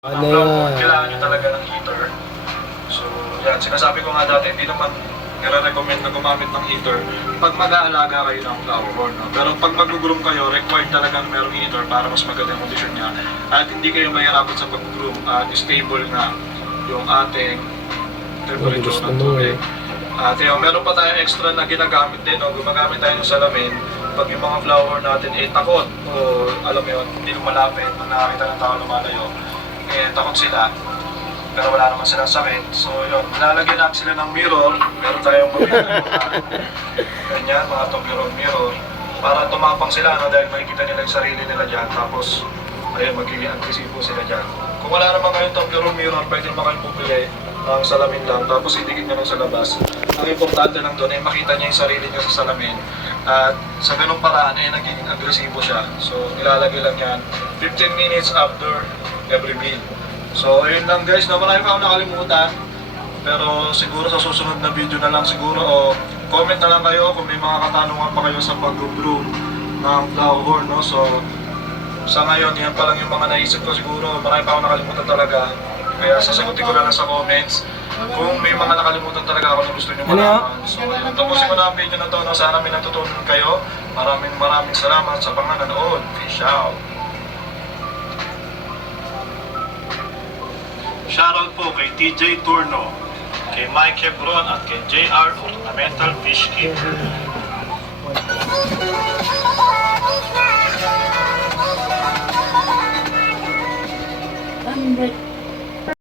Ano yan? Kailangan nyo talaga ng heater. So, yan. Sinasabi ko nga dati, hindi naman nire-recommend na gumamit ng heater pag mag-aalaga kayo ng flower horn. No? Pero pag mag-groom kayo, required talaga na merong heater para mas maganda yung condition niya. At hindi kayo mahirapan sa pag-groom at stable na yung ating temperature ng tubig. At yun, meron pa tayong extra na ginagamit din. No? Gumagamit tayo ng salamin pag yung mga flower natin ay takot o alam mo yun, hindi lumalapit pag nakakita ng tao lumalayo. Eh, takot sila. Pero wala naman silang sakit. So yun, nilalagyan natin sila ng mirror. Meron tayong ganyan, mga Toblerone mirror. Para tumapang sila, no, dahil makikita nila yung sarili nila dyan. Tapos, ayun, magiging agresibo sila dyan. Kung wala naman kayong Toblerone mirror, pwede naman kayong pupili ng salamin lang. Tapos idikit nyo lang sa labas. Ang importante lang doon ay makita niya yung sarili niya sa salamin. At sa ganung paraan ay nagiging agresibo siya. So nilalagay lang yan 15 minutes after every meal. So ayun lang guys, na marami pa akong nakalimutan. Pero siguro sa susunod na video na lang siguro o comment na lang kayo kung may mga katanungan pa kayo sa pag-groom ng flower horn, no? So sa ngayon, yan pa lang yung mga naisip ko siguro. Marami pa akong nakalimutan talaga. Kaya sasagutin ko na lang sa comments kung may mga nakalimutan talaga ako na gusto nyo malaman. So yun, tapusin ko na ang video na to. No? Sana may natutunan kayo. Maraming salamat sa panganonood. Peace out! Shoutout po kay TJ Turno, kay Mike Hebron at kay JR Ornamental Fish Keeper. Ang